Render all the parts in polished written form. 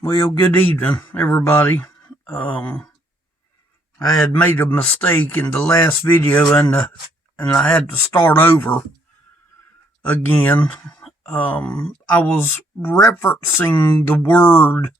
Well, good evening, everybody. I had made a mistake in the last video, and I had to start over again. I was referencing the word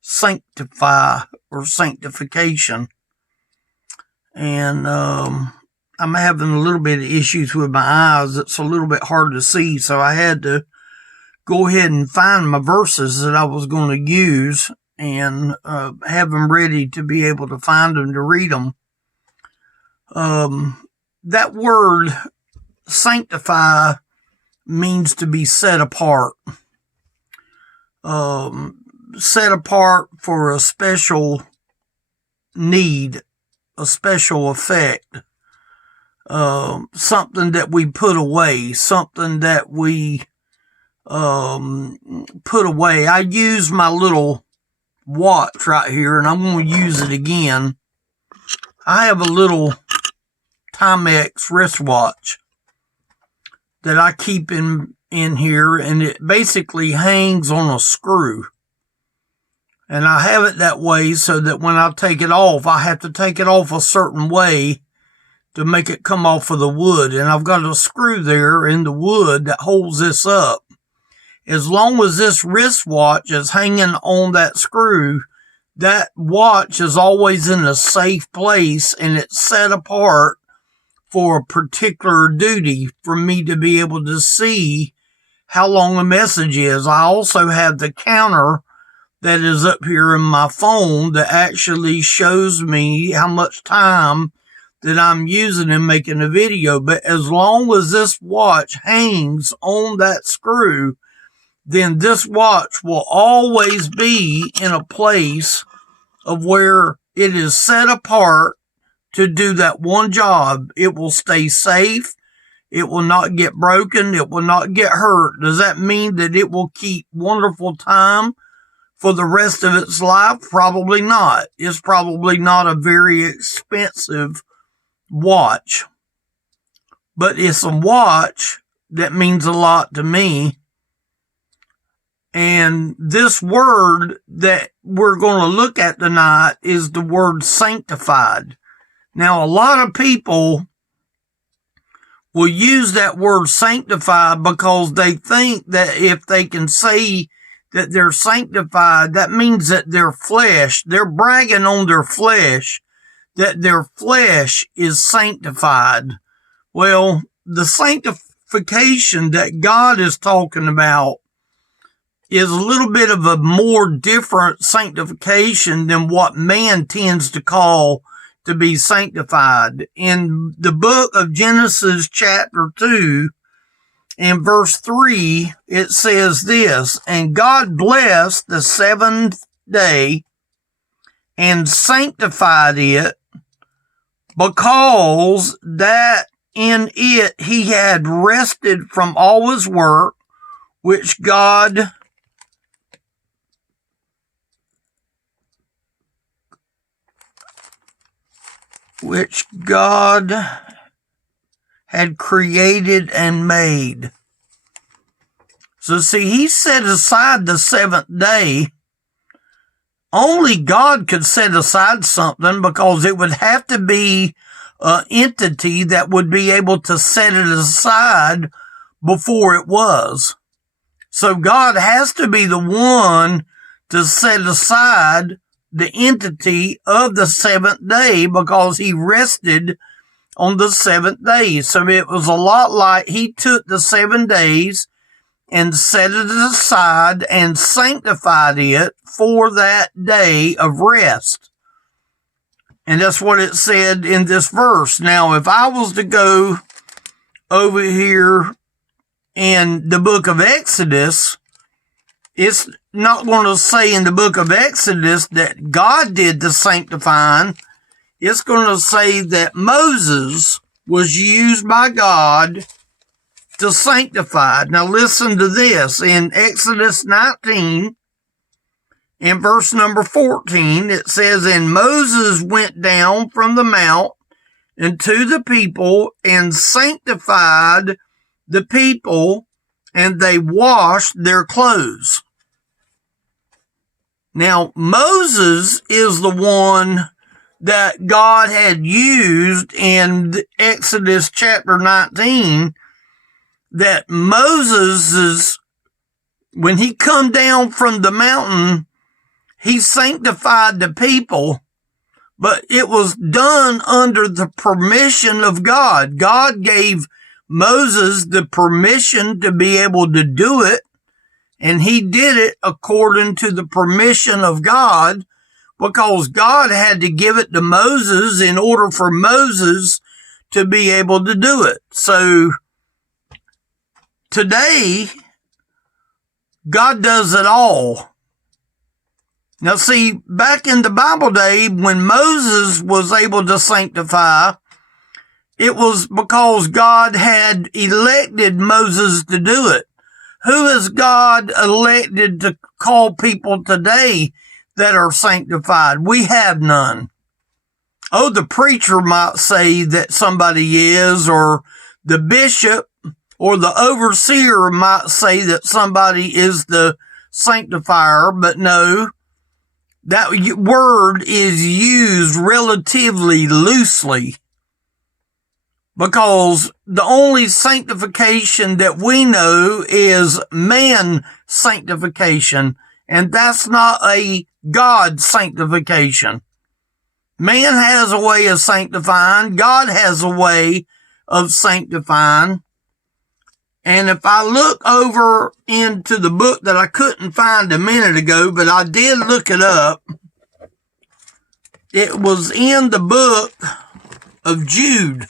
sanctify or sanctification, and I'm having a little bit of issues with my eyes. It's a little bit hard to see, so I had to go ahead and find my verses that I was going to use and have them ready to be able to find them to read them. That word sanctify means to be set apart. Set apart for a special need, a special effect. Something that we put away, something that we put away. I use my little watch right here, and I'm going to use it again. I have a little Timex wristwatch that I keep in here, and it basically hangs on a screw. And I have it that way so that when I take it off, I have to take it off a certain way to make it come off of the wood. And I've got a screw there in the wood that holds this up. As long as this wristwatch is hanging on that screw, that watch is always in a safe place, and it's set apart for a particular duty for me to be able to see how long a message is. I also have the counter that is up here in my phone that actually shows me how much time that I'm using in making a video. But as long as this watch hangs on that screw, then this watch will always be in a place of where it is set apart to do that one job. It will stay safe. It will not get broken. It will not get hurt. Does that mean that it will keep wonderful time for the rest of its life? Probably not. It's probably not a very expensive watch, but it's a watch that means a lot to me. And this word that we're going to look at tonight is the word sanctified. Now, a lot of people will use that word sanctified because they think that if they can say that they're sanctified, that means that their flesh, they're bragging on their flesh, that their flesh is sanctified. Well, the sanctification that God is talking about is a little bit of a more different sanctification than what man tends to call to be sanctified. In the book of Genesis chapter 2, in verse 3, it says this, "And God blessed the seventh day and sanctified it, because that in it he had rested from all his work, which God had created and made." So see, he set aside the seventh day. Only God could set aside something, because it would have to be an entity that would be able to set it aside before it was. So God has to be the one to set aside the entity of the seventh day, because he rested on the seventh day. So it was a lot like he took the 7 days and set it aside and sanctified it for that day of rest. And that's what it said in this verse. Now, if I was to go over here in the book of Exodus, it's not going to say in the book of Exodus that God did the sanctifying. It's going to say that Moses was used by God to sanctify. Now listen to this. In Exodus 19, in verse number 14, it says, "And Moses went down from the mount unto the people and sanctified the people, and they washed their clothes." Now, Moses is the one that God had used in Exodus chapter 19, that Moses, when he come down from the mountain, he sanctified the people, but it was done under the permission of God. God gave Moses the permission to be able to do it, and he did it according to the permission of God, because God had to give it to Moses in order for Moses to be able to do it. So today, God does it all. Now see, back in the Bible day, when Moses was able to sanctify, it was because God had elected Moses to do it. Who has God elected to call people today that are sanctified? We have none. Oh, the preacher might say that somebody is, or the bishop or the overseer might say that somebody is the sanctifier, but no, that word is used relatively loosely, because the only sanctification that we know is man sanctification, and that's not a God sanctification. Man has a way of sanctifying. God has a way of sanctifying. And if I look over into the book that I couldn't find a minute ago, but I did look it up, it was in the book of Jude.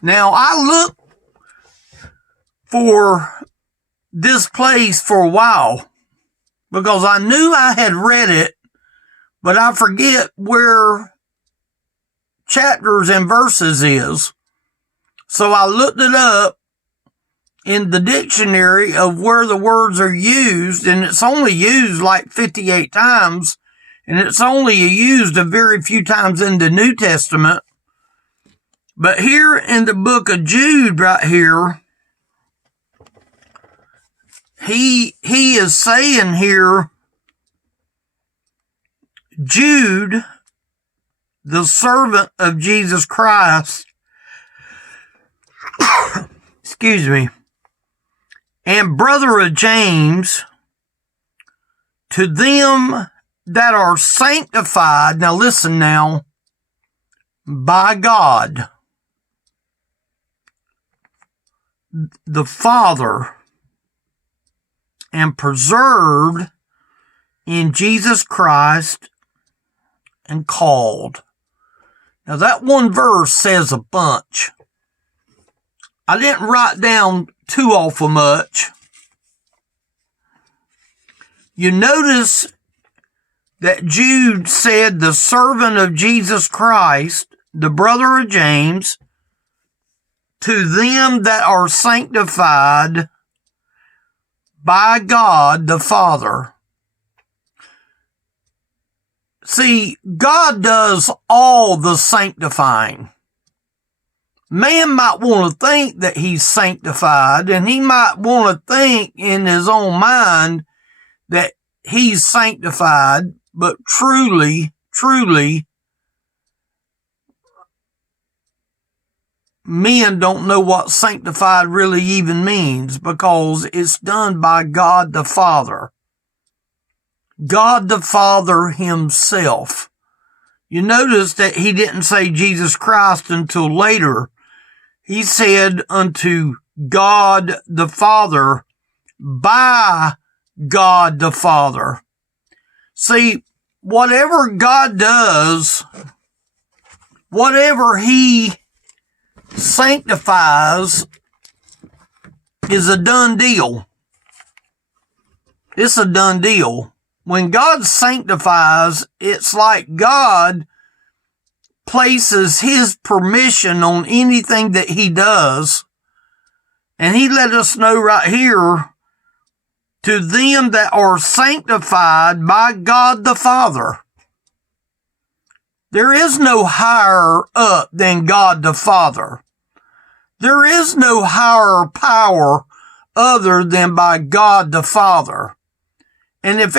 Now, I looked for this place for a while because I knew I had read it, but I forget where chapters and verses is. So I looked it up in the dictionary of where the words are used, and it's only used like 58 times, and it's only used a very few times in the New Testament. But here in the book of Jude right here, he is saying here, Jude, the servant of Jesus Christ, excuse me, and brother of James, to them that are sanctified, now listen now, by God, the Father, and preserved in Jesus Christ and called. Now that one verse says a bunch. I didn't write down too awful much. You notice that Jude said the servant of Jesus Christ, the brother of James, to them that are sanctified by God the Father. See, God does all the sanctifying. Man might want to think that he's sanctified, and he might want to think in his own mind that he's sanctified, but truly, men don't know what sanctified really even means, because it's done by God the Father. God the Father himself. You notice that he didn't say Jesus Christ until later. He said unto God the Father, by God the Father. See, whatever God does, whatever he sanctifies, is a done deal. It's a done deal. When God sanctifies, it's like God places his permission on anything that he does. And he let us know right here, to them that are sanctified by God the Father. There is no higher up than God the Father. There is no higher power other than by God the Father. And if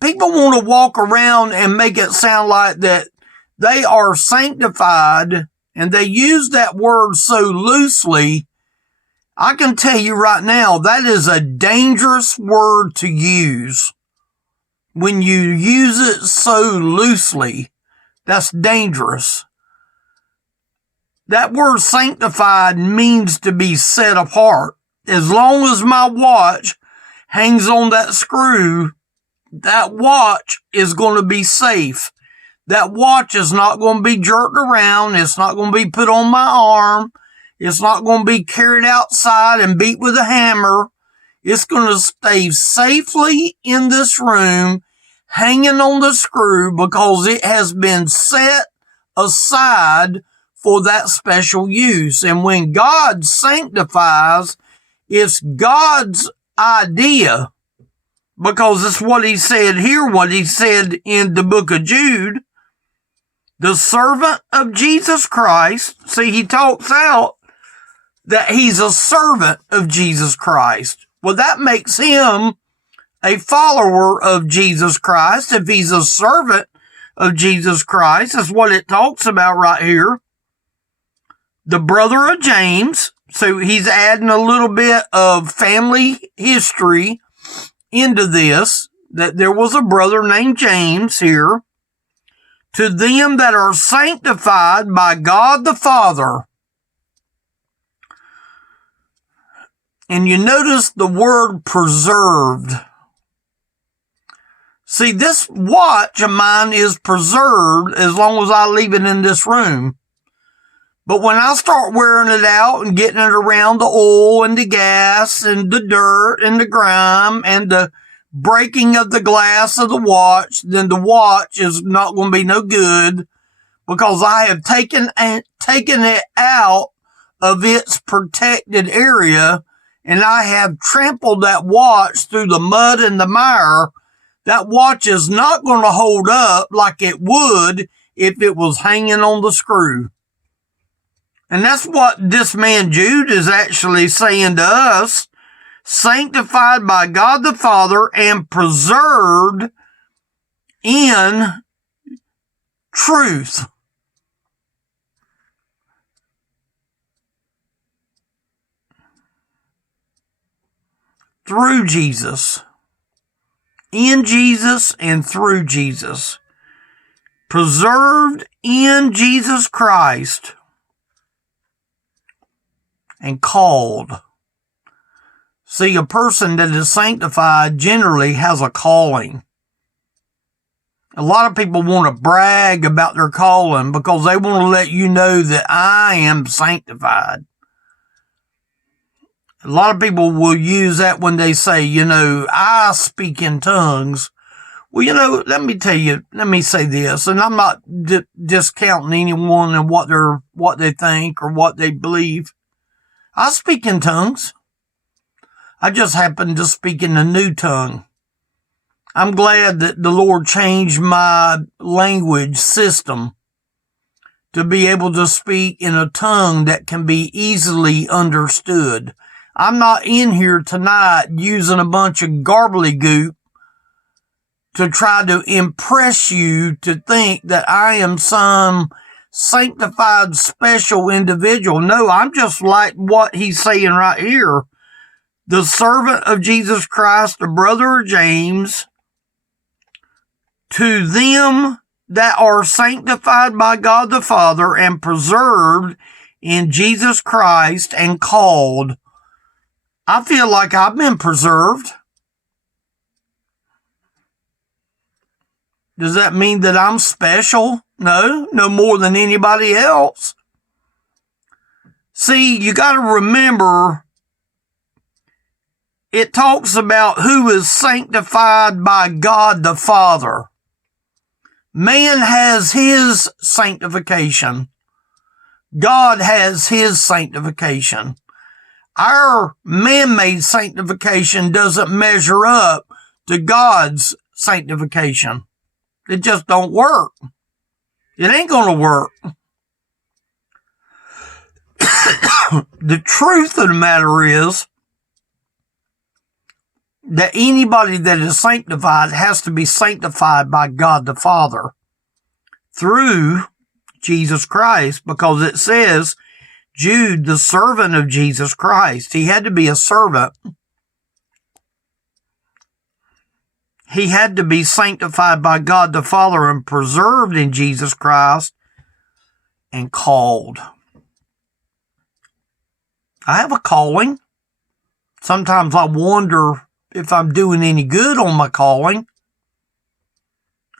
people want to walk around and make it sound like that they are sanctified, and they use that word so loosely, I can tell you right now, that is a dangerous word to use. When you use it so loosely, that's dangerous. That word sanctified means to be set apart. As long as my watch hangs on that screw, that watch is going to be safe. That watch is not going to be jerked around. It's not going to be put on my arm. It's not going to be carried outside and beat with a hammer. It's going to stay safely in this room, hanging on the screw, because it has been set aside for that special use. And when God sanctifies, it's God's idea, because it's what he said here, what he said in the book of Jude. The servant of Jesus Christ. See, he talks out that he's a servant of Jesus Christ. Well, that makes him a follower of Jesus Christ. If he's a servant of Jesus Christ, that's what it talks about right here. The brother of James. So he's adding a little bit of family history into this, that there was a brother named James here. To them that are sanctified by God the Father. And you notice the word preserved. See, this watch of mine is preserved as long as I leave it in this room. But when I start wearing it out and getting it around the oil and the gas and the dirt and the grime and the breaking of the glass of the watch, then the watch is not going to be no good, because I have taken it out of its protected area, and I have trampled that watch through the mud and the mire. That watch is not going to hold up like it would if it was hanging on the screw. And that's what this man Jude is actually saying to us. Sanctified by God the Father and preserved in truth. Through Jesus. In Jesus and through Jesus. Preserved in Jesus Christ. And called. See, a person that is sanctified generally has a calling. A lot of people want to brag about their calling because they want to let you know that I am sanctified. A lot of people will use that when they say, I speak in tongues. Well, let me say this, and I'm not discounting anyone and what they think or what they believe. I speak in tongues. I just happen to speak in a new tongue. I'm glad that the Lord changed my language system to be able to speak in a tongue that can be easily understood. I'm not in here tonight using a bunch of gobbledygook to try to impress you to think that I am some sanctified special individual. No, I'm just like what he's saying right here. The servant of Jesus Christ, the brother of James, to them that are sanctified by God the Father and preserved in Jesus Christ and called. I feel like I've been preserved. Does that mean that I'm special? No more than anybody else. See, you got to remember, it talks about who is sanctified by God the Father. Man has his sanctification. God has his sanctification. Our man-made sanctification doesn't measure up to God's sanctification. It just don't work. It ain't going to work. The truth of the matter is, that anybody that is sanctified has to be sanctified by God the Father through Jesus Christ, because it says, Jude, the servant of Jesus Christ. He had to be a servant. He had to be sanctified by God the Father and preserved in Jesus Christ and called. I have a calling. Sometimes I wonder if I'm doing any good on my calling.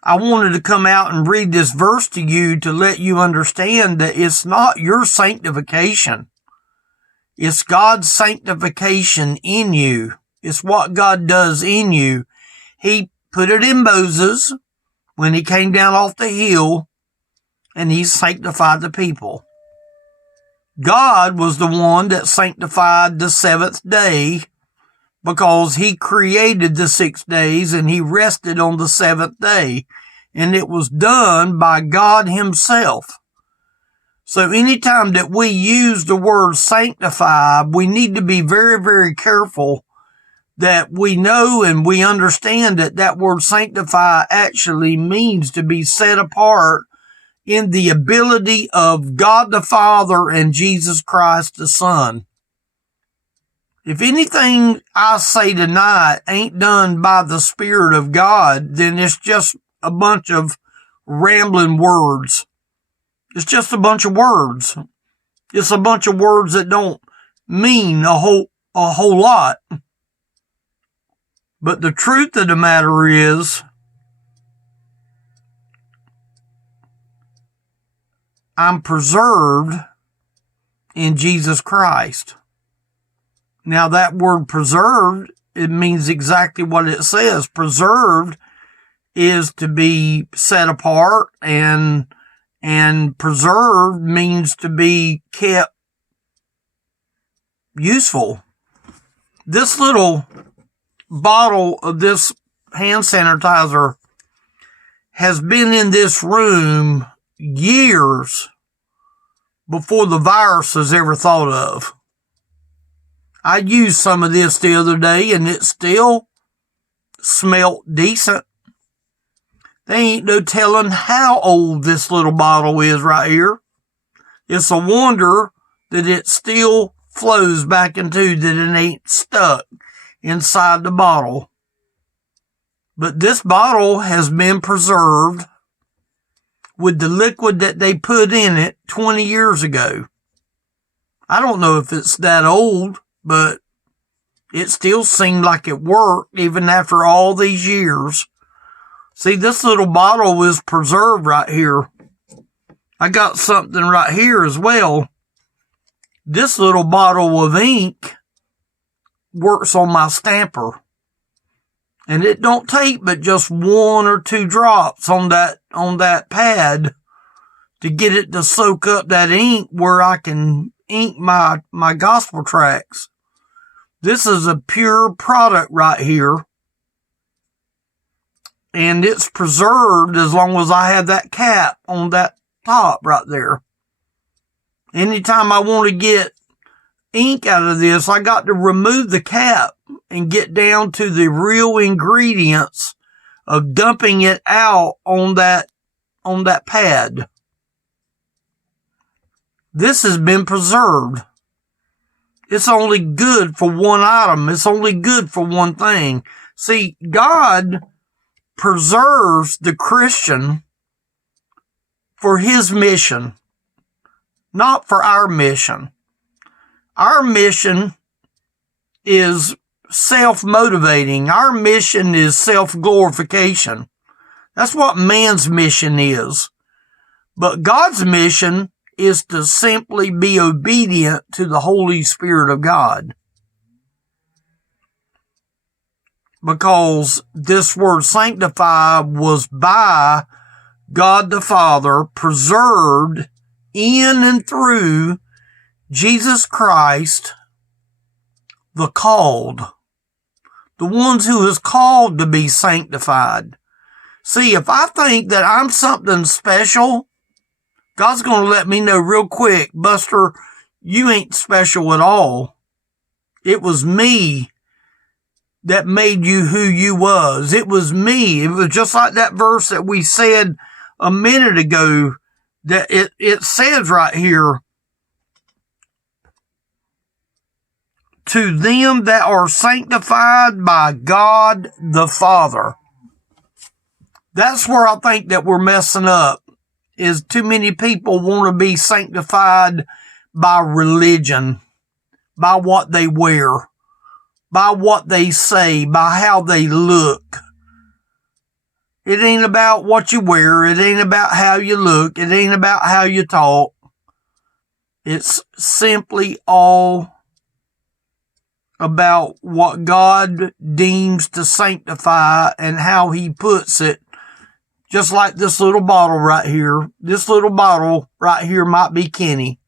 I wanted to come out and read this verse to you to let you understand that it's not your sanctification. It's God's sanctification in you. It's what God does in you. He put it in Moses when he came down off the hill, and he sanctified the people. God was the one that sanctified the seventh day, because he created the 6 days and he rested on the seventh day. And it was done by God himself. So anytime that we use the word sanctify, we need to be very, very careful that we know and we understand that that word sanctify actually means to be set apart in the ability of God the Father and Jesus Christ the Son. If anything I say tonight ain't done by the Spirit of God, then it's just a bunch of rambling words. It's just a bunch of words. It's a bunch of words that don't mean a whole lot. But the truth of the matter is, I'm preserved in Jesus Christ. Now that word preserved, it means exactly what it says. Preserved is to be set apart, and preserved means to be kept useful. This little bottle of this hand sanitizer has been in this room years before the virus was ever thought of. I used some of this the other day and it still smelled decent. There ain't no telling how old this little bottle is right here. It's a wonder that it still flows back into, that it ain't stuck inside the bottle. But this bottle has been preserved with the liquid that they put in it 20 years ago. I don't know if it's that old, but it still seemed like it worked even after all these years. See, this little bottle is preserved right here. I got something right here as well. This little bottle of ink works on my stamper. And it don't take but just 1 or 2 drops on that pad to get it to soak up that ink where I can ink my gospel tracts. This is a pure product right here. And it's preserved as long as I have that cap on that top right there. Anytime I want to get ink out of this, I got to remove the cap and get down to the real ingredients of dumping it out on that pad. This has been preserved. It's only good for one item. It's only good for one thing. See, God preserves the Christian for his mission, not for our mission. Our mission is self-motivating. Our mission is self-glorification. That's what man's mission is. But God's mission is to simply be obedient to the Holy Spirit of God. Because this word sanctify was by God the Father, preserved in and through Jesus Christ, the called. The ones who is called to be sanctified. See, if I think that I'm something special, God's going to let me know real quick, Buster, you ain't special at all. It was me that made you who you was. It was me. It was just like that verse that we said a minute ago, that it says right here, to them that are sanctified by God the Father. That's where I think that we're messing up, is too many people want to be sanctified by religion, by what they wear, by what they say, by how they look. It ain't about what you wear. It ain't about how you look. It ain't about how you talk. It's simply all about what God deems to sanctify and how he puts it. Just like this little bottle right here. This little bottle right here might be Kenny.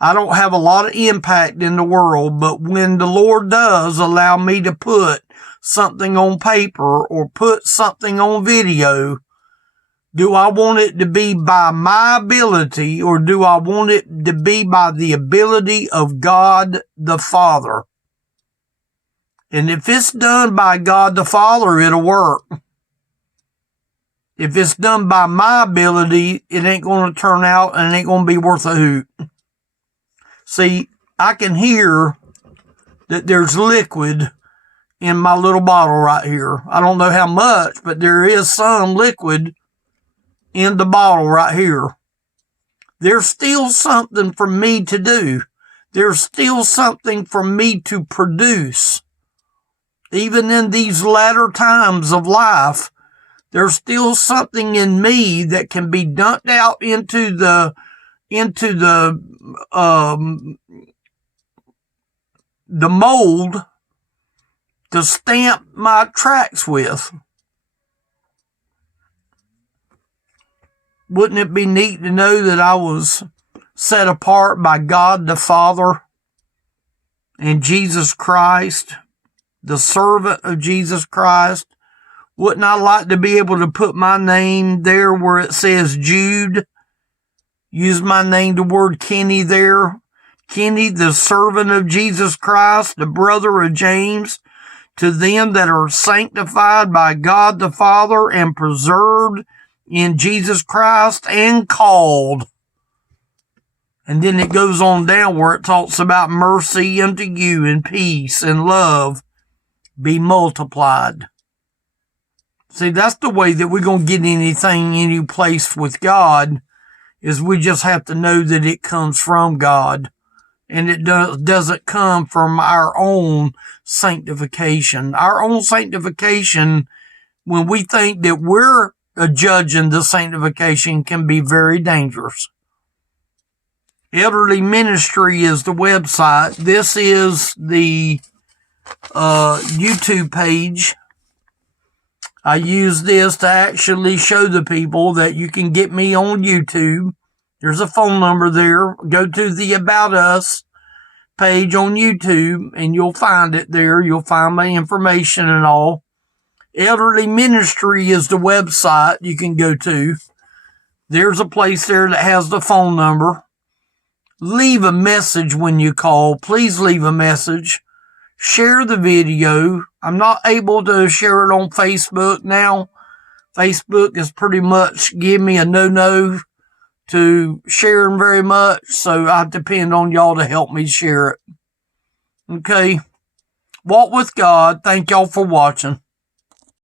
I don't have a lot of impact in the world, but when the Lord does allow me to put something on paper or put something on video, do I want it to be by my ability, or do I want it to be by the ability of God the Father? And if it's done by God the Father, it'll work. If it's done by my ability, it ain't going to turn out and it ain't going to be worth a hoot. See, I can hear that there's liquid in my little bottle right here. I don't know how much, but there is some liquid in the bottle right here. There's still something for me to do. There's still something for me to produce. Even in these latter times of life, there's still something in me that can be dumped out into the mold to stamp my tracks with. Wouldn't it be neat to know that I was set apart by God the Father and Jesus Christ, the servant of Jesus Christ? Wouldn't I like to be able to put my name there where it says Jude? Use my name, the word Kenny there. Kenny, the servant of Jesus Christ, the brother of James, to them that are sanctified by God the Father and preserved in Jesus Christ and called. And then it goes on down where it talks about mercy unto you and peace and love be multiplied. See, that's the way that we're going to get anything, any place with God, is we just have to know that it comes from God. And it doesn't come from our own sanctification. Our own sanctification, when we think that we're judging the sanctification, can be very dangerous. Elderly Ministry is the website. This is the YouTube page. I use this to actually show the people that you can get me on YouTube. There's a phone number there. Go to the About Us page on YouTube and you'll find it there. You'll find my information and all. Elderly Ministry is the website you can go to. There's a place there that has the phone number. Leave a message when you call. Please leave a message. Share the video. I'm not able to share it on Facebook now. Facebook is pretty much give me a no to sharing very much, so I depend on y'all to help me share it. Okay. Walk with God. Thank y'all for watching.